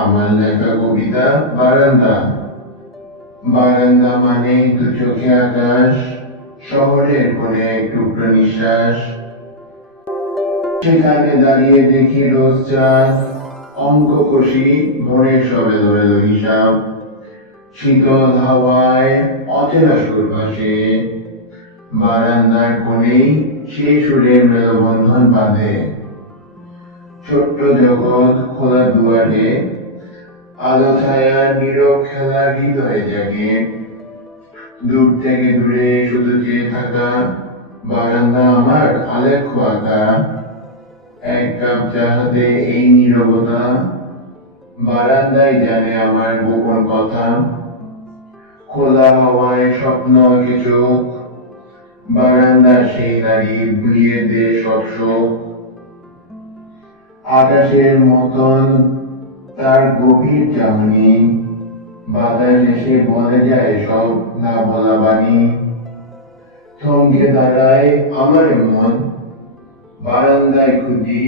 আমার লেখা কবিতা বারান্দা। বারান্দা মানে দু চোখে আকাশ, শহরের কোণে এক টুকরো নিঃশ্বাস। সেখানে দাঁড়িয়ে দেখি রোজ চাঁদ, অঙ্ক কষি ভোরের সব এলোমেলো হিসাব। শীতল হাওয়ায় অচেনা সুর ভাসে, বারান্দার কোণেই সেই সুরের মেলবন্ধন বাঁধে। ছোট্ট জগৎ খোলা দুয়ারে, আলো ছায়ার নীরব খেলার হৃদয়ে জাগে। দূর থেকে দূরে শুধু চেয়ে থাকা, বারান্দা আমার আলেখ্য আঁকা। এক কাপ চা হাতে এই নীরবতা, বারান্দায় জানে আমার গোপন কথা। খোলা হাওয়ায় স্বপ্ন আঁকে চোখ, বারান্দার সেই নারী ভুলিয়ে দে সব শোক। আকাশের মতন তার গভীর চাহনি, বাতাস এসে বলে যায় সব না বলা বাণী। থমকে দাঁড়ায় আমার মন, বারান্দায় খুঁজি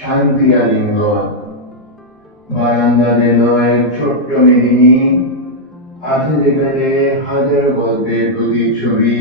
শান্তি আলিঙ্গন। বারান্দা যেন এক ছোট্ট মেদিনী, আছে যেখানে হাজারো গল্পের প্রতিচ্ছবি।